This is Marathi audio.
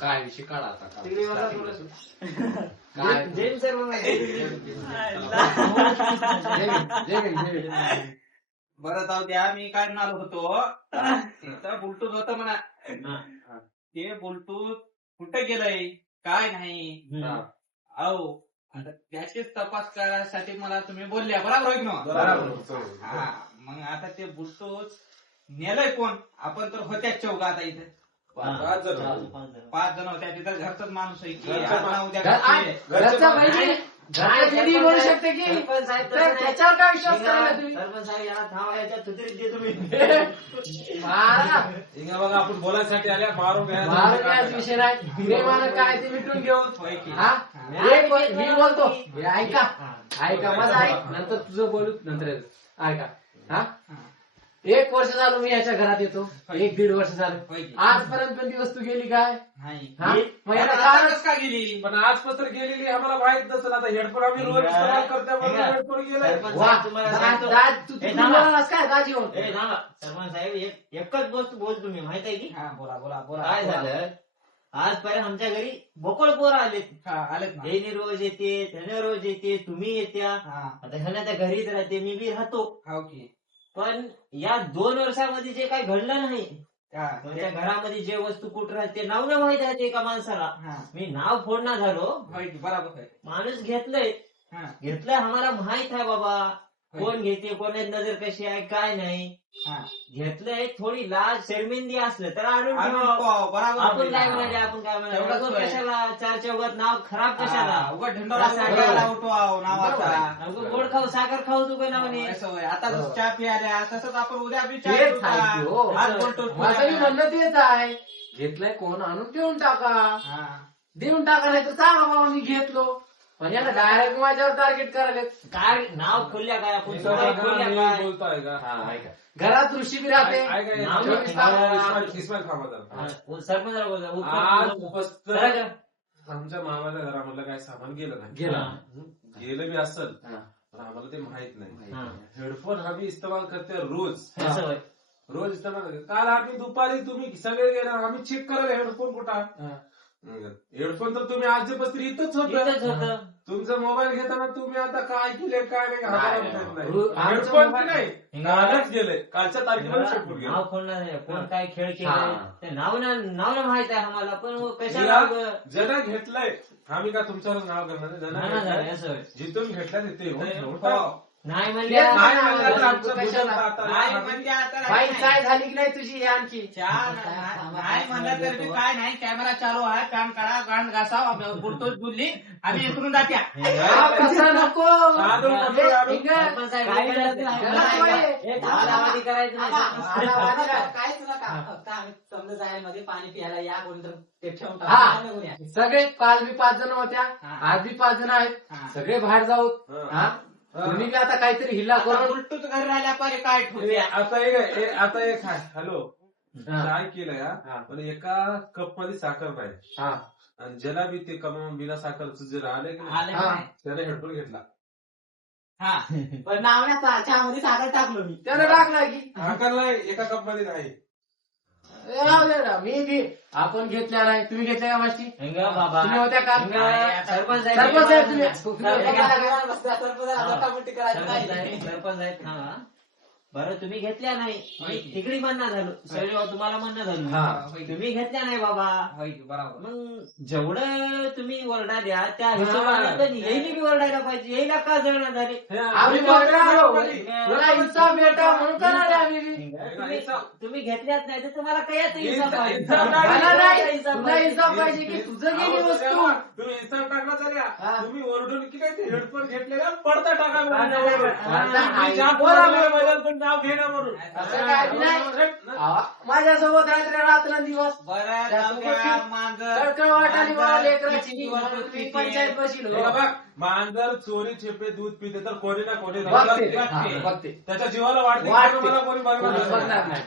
काय विषय काढा आता काय जय सर्व बरं जाऊ द्या. मी काय म्हणालो होतो इथं ब्लूटूथ होतं म्हणा. ते ब्लूटूथ कुठे गेलंय काय नाही. अहो आता त्याचीच तपास करायसाठी मला तुम्ही बोलल्या बरोबर होईल ना. हा मग आता ते ब्लूटूथ नेलंय कोण. आपण तर होत्याच चौघ आता इथे 5 जण होत्या. तिथं घरचाच माणूस आहे की म्हणू शकते की त्याच्यावर काय विश्वास करायला तुम्ही सरपंच साहेब याला थांबायच्या तुतरीत दे तुम्ही. बघा आपण बोलायसाठी आल्या मारून विषय नाही. प्रेमानं काय ते मिटून घेऊन हा मी बोलतो ऐका ऐका माझं ऐक नंतर तुझं बोलू नंतर ऐका. हा 1 वर्ष झालं मी याच्या घरात येतो. 1-1.5 वर्ष झालं. आजपर्यंत पण ती वस्तू गेली काय मग याला कारणच का गेली. पण आजपासून गेलेली आम्हाला माहित नसेल. आता हेडफोन आम्ही रोज इस्तेमाल करतो हेडफोन गेलाय. काय दाजी होत सरपंच साहेब एकच गोष्ट बोल तुम्ही माहित आहे की. बोला बोला बोला. काय झालं आजपर्यंत आमच्या घरी बोकळ पोरं आलेत. आलेत ना. ह्याने रोज येते त्याने रोज येते तुम्ही येत्या. आता ह्याने त्या घरीच राहते मी बी राहतो. पण या 2 वर्षामध्ये जे काही घडलं नाही तुमच्या घरामध्ये जे वस्तू कुठं राहते नाव न माहित आहे एका माणसाला. मी नाव फोडणार झालो. बरोबर माणूस घेतलंय आम्हाला माहित आहे बाबा कोण घेते कोणाची नजर कशी आहे काय नाही. घेतलंय थोडी लाज शर्मिंदी असलं तर आणून आपण काय म्हणाले आपण काय म्हणाले कशाला 4 चौघात नाव खराब कशाला. गोड खाऊ साखर खाऊ तू का नावाने. आता चहा पियाल्या तसंच आपण उद्या बी माझं म्हणणं तेच आहे. घेतलंय कोण आणून देऊन टाका नाही तर सांगा बाबा मी घेतलो. पण याला डायरेक्ट माझ्यावर टार्गेट करायला काय नाव खोलल्या काय आपण खोलल्या काय बोलतोय का घरात ऋषी बी राहते. इस्माईल थांबा सरपंच आमच्या मामाच्या घरामधलं काय सामान गेलं नाही. गेलं बी असेल पण आम्हाला ते माहित नाही. हेडफोन आम्ही इस्तेमाल करते रोज इस्तेमाल करते. काल आम्ही दुपारी तुम्ही सगळे गेला आम्ही चेक करायला हेडफोन कुठं. हेडफोन तर तुम्ही आजपासून इथंच होत. तुमचा मोबाईल घेताना तुम्ही आता काय केले काय नाही हेडफोन नाही कालच गेले. कालच्या तारखेला नाव खोलणार नाही कोण काय खेळ केले नाव माहित आहे आम्हाला. पण कशाला ज्यांना घेतलंय आम्ही का तुमच्यावर नाव करणार. जिथून घेतल्या तिथे नाही काय झाली की नाही तुझी आणखी नाही म्हणलं तर काय नाही. कॅमेरा चालू आहे. पॅन काढा गाण घासा बुडतोच बुडली आम्ही इकडून जात्या. नको समजा जायला मध्ये पाणी प्यायला या कोणी तर ते ठेवून सगळे काल बी 5 जण होत्या आज बी 5 जण आहेत. सगळे बाहेर जाऊ. तुम्ही बी आता काहीतरी हिल्ला करून उलटूच घरी राहिल्या पारे काय आता एक आहे. हॅलो काय केलंय पण एका कप मध्ये साखर पाहिजे. आणि ज्याला बी ते कम बिना साखरचं जे राहिले त्याने हेडफोन घेतला. पण नावण्याचा चहामध्ये साखर टाकलो मी. त्यानं टाकला की साखरला एका कप मध्ये नाही. मी बी आपण घेतल्या नाही. तुम्ही घेतल्या का माशी बाबा तुम्ही होत्या का सरपंच आहेत ना. बरं तुम्ही घेतल्या नाही तिकडे म्हणणं झालो सगळे तुम्हाला म्हणणं झालं तुम्ही घेतल्या नाही बाबा. मग जेवढं तुम्ही ओरडा द्या त्या हिशोबाने येईल बी ओरडायला पाहिजे. येईला का जळणार झाले तुम्ही घेतल्याच नाही तर तुम्हाला कयाच हिसाब पाहिजे की तुझं गेली वस्तू तुम्ही हिसाब टाकला चालल्या. तुम्ही ओरडून की काय ते हेडफोन घेतलेला पडता टाका नाव घेणं म्हणून माझ्यासोबत रात्र दिवस पंचायत बशील. मांजर चोरी छेपे दूध पिते तर कोणी ना कोणी त्याच्या जीवाला वाटते कोणी बघणार नाही.